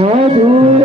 I Madhu.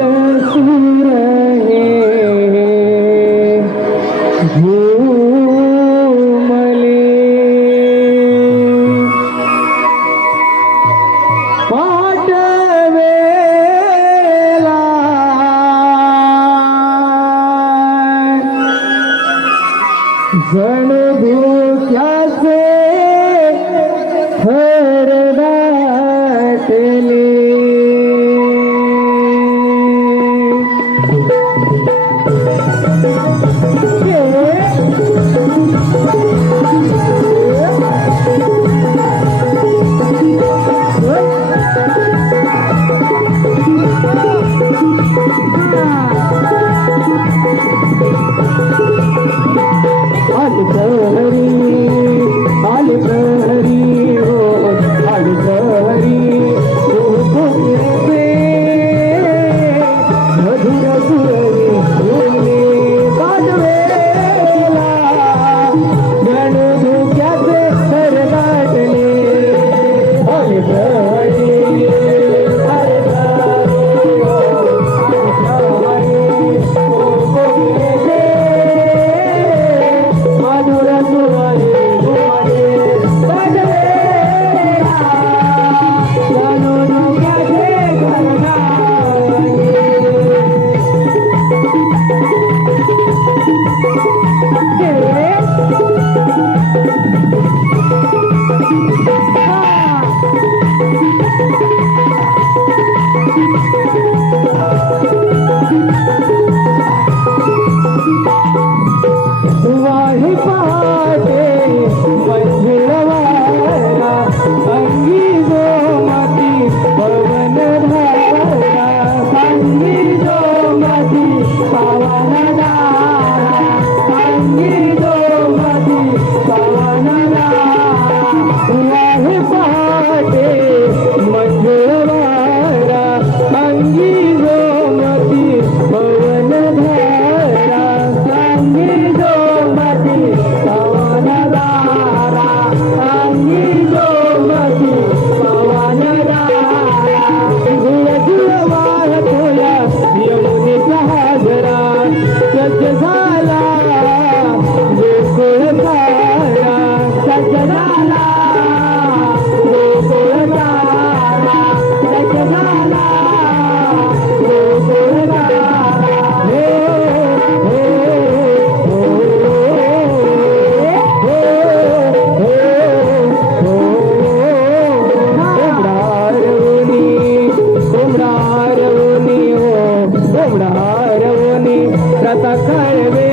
एवढा हरवणे रथा Kalwe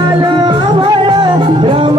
Raya, Raya, Raya.